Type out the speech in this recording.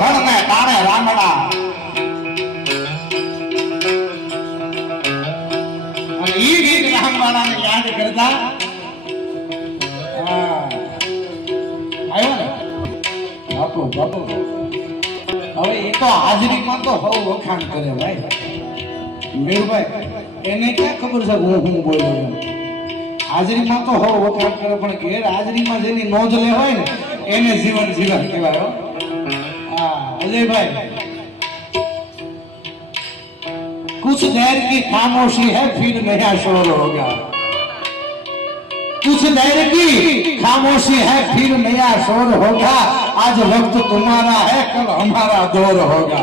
હણ ને તાણે રામડા અને ઈ ગીત રામવાળાને યાદ કરતા આવ્યો ને બાપુ બાપુ હવે એ તો હાજરીમાં તો બહુ વખાણ કરે ભાઈ મેરુભાઈ એને ક્યાં ખબર છે હું બોલ્યો હાજરીમાં તો હો વખાણ કરે પણ ઘેર હાજરીમાં જેની નોંધ લે હોય ને એને જીવન જીવન કહેવાય હો હા અજયભાઈ कुछ देर की खामोशी है फिर नया शोर होगा कुछ देर की खामोशी है फिर नया शोर होगा आज वक्त तुम्हारा है कल हमारा दौर होगा